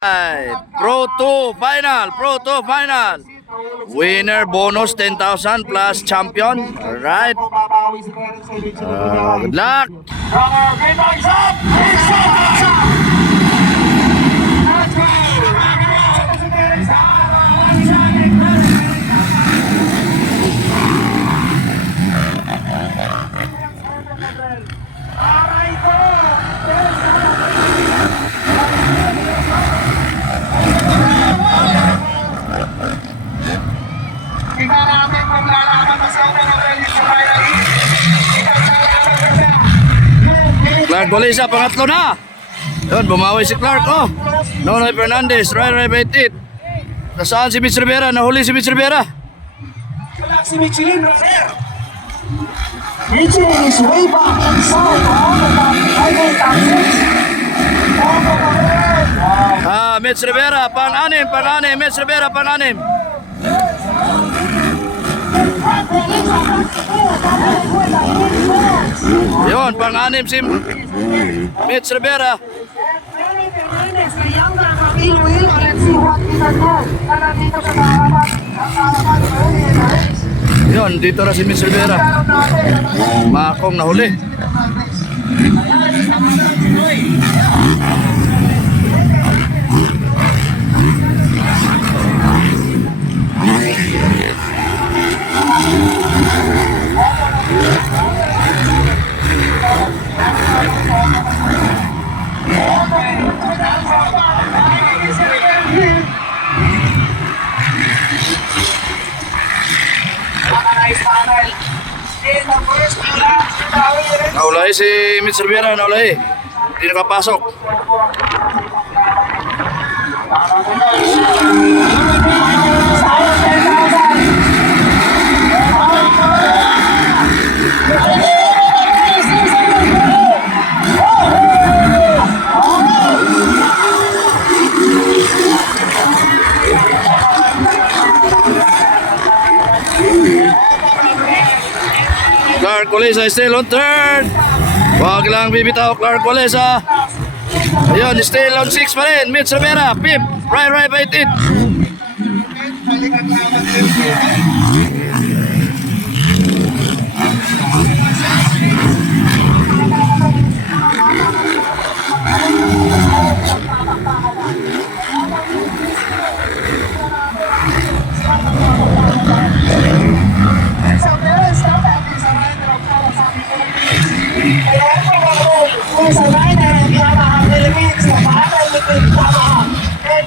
Pro 2 final, Pro 2 final. Winner bonus 10,000 plus champion. Alright. Good luck. Clark Golesa, pangatlo na. Yun, bumawi si Clark, oh. Nonoy Fernandez, Ray Baitit. Nasaan si Mitch Rivera? Nahuli si Mitch Rivera. Si Michelin Runner. Michelin is way back inside. Mitch Rivera, pang-anim, Mitch Rivera, pang-anim. Yun, pang-anim si Mitch Rivera. Yun, dito na si Mitch Rivera. Makong nahuli. Naulay si Mitch Rivera, naulay. Hindi nakapasok. Clark Golesa still on third. Wag lang bibitaw Clark Golesa. Ayun, still on 6 pa rin. Mitch Rivera, Pip, Ray Baitit.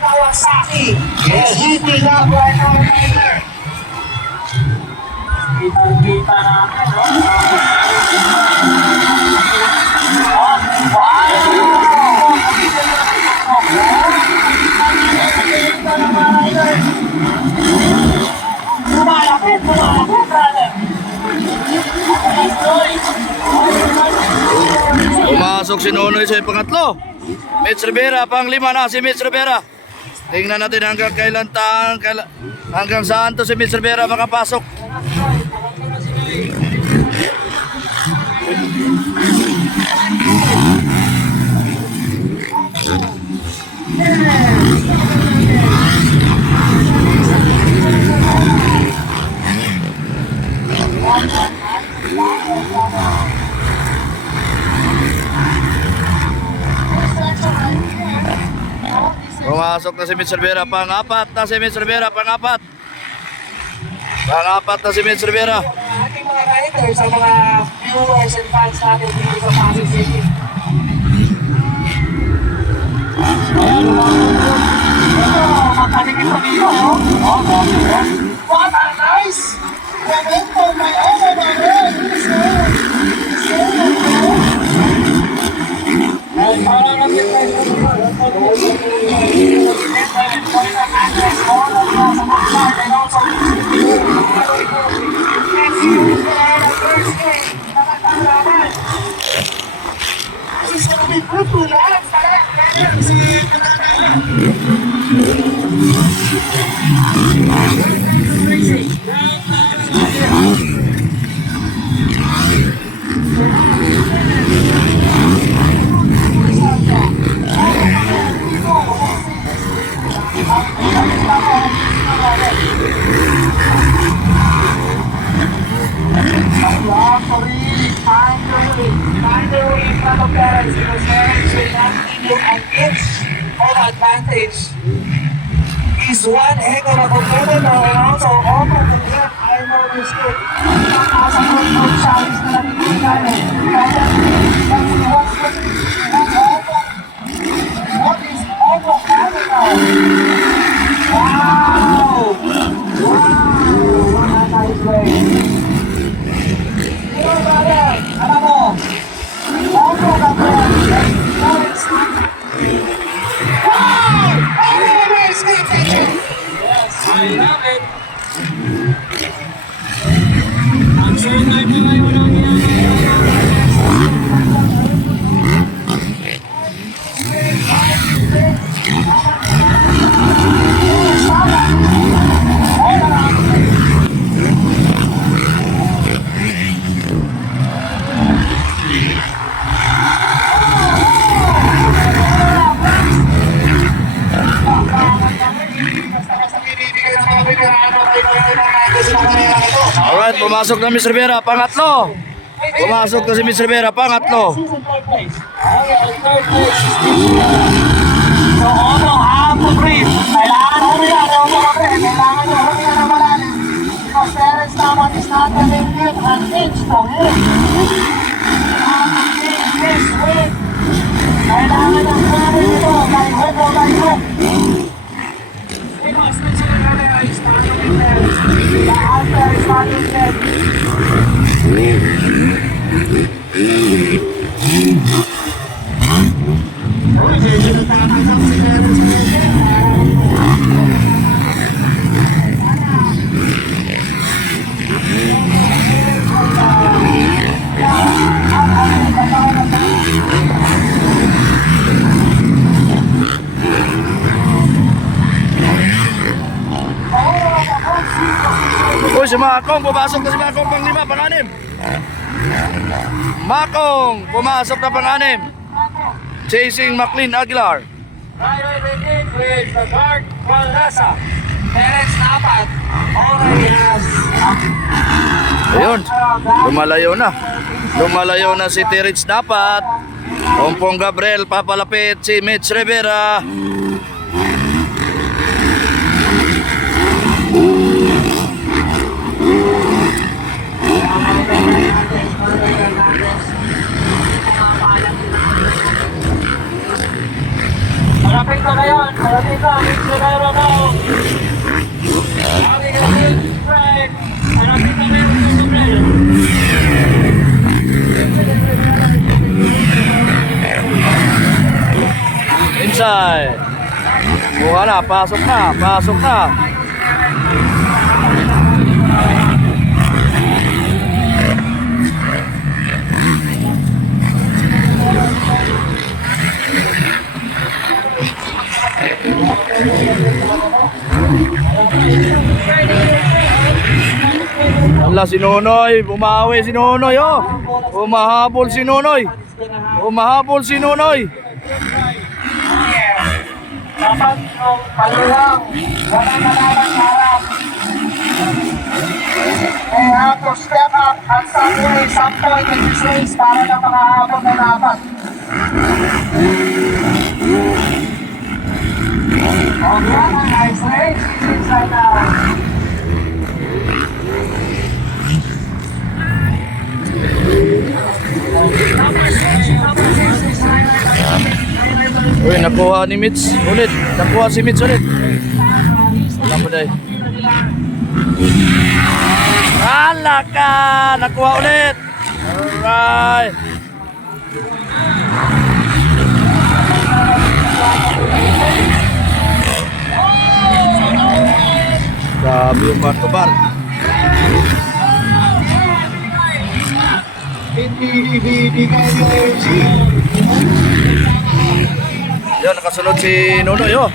Kawasaki is heating up right now. Kita natin, Lumalapit, brother. Pumasok si Nonoy sa pangatlo. Mitch Rivera, pang-5 na si Mitch Rivera. Tingnan natin hanggang hanggang saan to si Mitch Rivera makapasok. Pumasok na si Mitch Rivera, pang-4 na si Mitch Rivera, pang-4. Pang-4 na si Mitch Rivera. Ating mga riders, sa mga viewers and fans natin dito sa Pasig City. Makaligid pa dito, what a nice momento by Omo Manuel. Finally, in front of parents, because parents will not give you an inch of advantage. Is one heck of a competitor and also open the gap. I know this kid. Nasa good challenge na nabibigay namin. What is Opo Capital? Wow! Wow! What a nice way. Hello, brother. Alam mo, Opo Capital. Wow! Anyways, yes, I love it. I'm sure na ito ngayon ang Alright, pumasok na Miss Rivera, pangatlo. Pumasok na si Miss Rivera, pangatlo. So, Opo, half to breathe. Kailangan mo yan, Opo Capital. Kailangan nyo huminga na malalim. Because parents dapat is not giving you an inch to him. Half to breathe this week. Kailangan ng parents ito, kahit hook o kahit hook. Because Miss Rivera is not giving parents. Lahat parents not giving parents. Uy, si Makong, pumasok na si Makong pang-5, pang-6. Makong, pumasok na pang-6. Chasing McLean Aguilar. Right begin with the guard Walasa. Parents dapat already has Ayun, lumalayo na. Lumalayo na si Terence dapat. Ompong Gabriel, papalapit si Mitch Rivera. malapit na ngayon. Malapit na. Mitch Rivera na. Malapit na ngayon. Malapit na ngayon. Inside. Buka na, pasok na, pasok na. Ala, si Nonoy, bumawi si Nonoy, oh. Umahabol si Nonoy. Umahabol si Nonoy. Dapat yung palulang. Wala na naman harap. They have to step up at some way, some point in this race para na makahabol na dapat. Oh, yeah, nice race. It's right now. Uy, nakuha ni Mitch ulit. Nakuha si Mitch ulit. Wala pa day. Hala ka! Nakuha ulit. Alright. Grabe yung bar to bar. Yan, nakasunod si Nonoy, oh.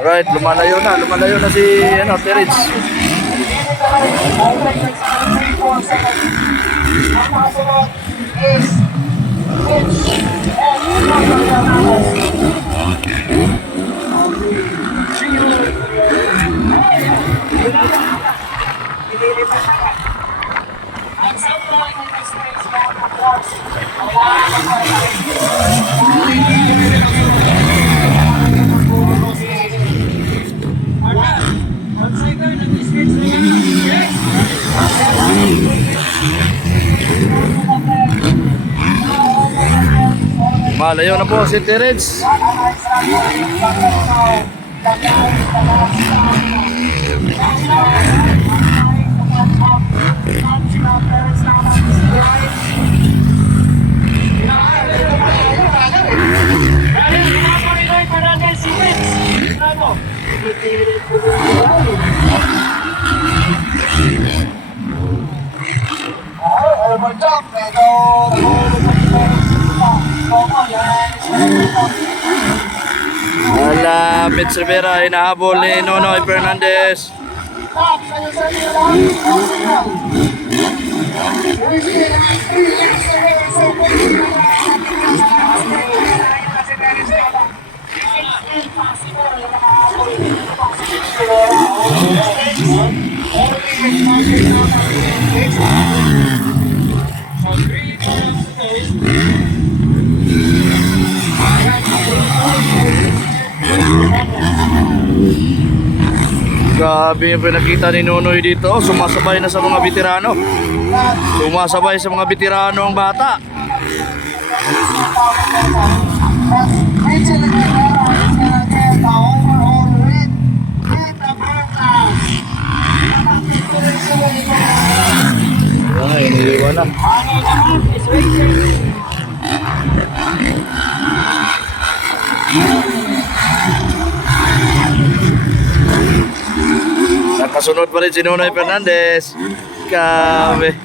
Alright, lumalayo na si Terence. Ang nakasunod is Mitch and Dr. Hernandez. Ang sample ng next race na ang course. Malayo na po si Terence. Wala, Mitch Rivera hinahabol ni Nonoy Fernandez. Grabe yung pinakita ni Nonoy dito. Sumasabay na sa mga veterano. Sumasabay sa mga veterano ang bata. Ay, iniiwan na. Nakasunod pa rin si Nonoy Fernandez. Grabe.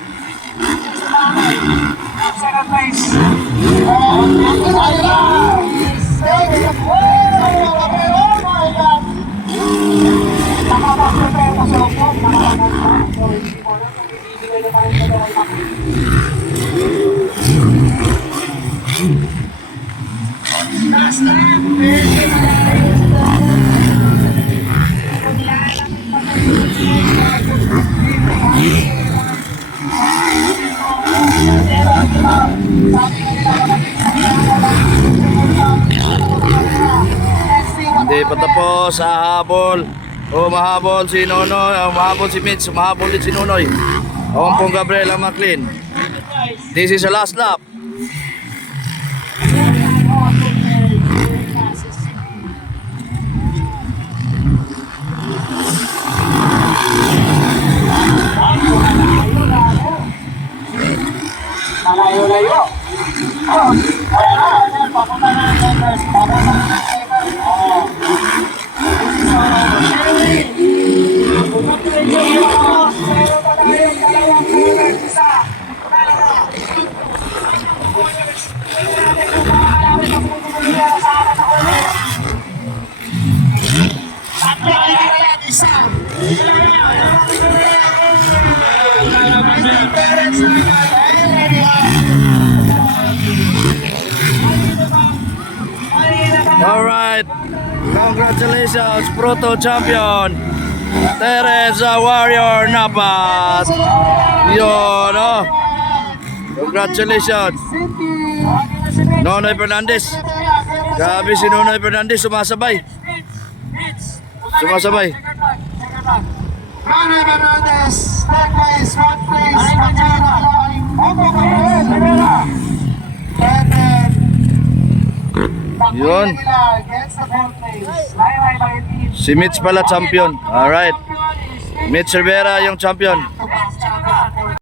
Hindi pa tapos sa habol. Mahabol si Nonoy, mahabol si Mitch, mahabol din si Nonoy. Pong Gabriel ang McLean. This is the last lap. Malayo-layo. Papunta na ang numbers. Papunta na ang Alright, congratulations, Proto Champion Terence Warrior Napas. Yun, oh. Congratulations Nonoy Fernandez. Grabe si Nonoy Fernandez, sumasabay. Sumasabay. Nonoy Fernandez, third place, fourth place, Opo Cabrera. And then Yun. gets the fourth place. Line by team. Si Mitch pala champion. Alright, Mitch Rivera yung champion.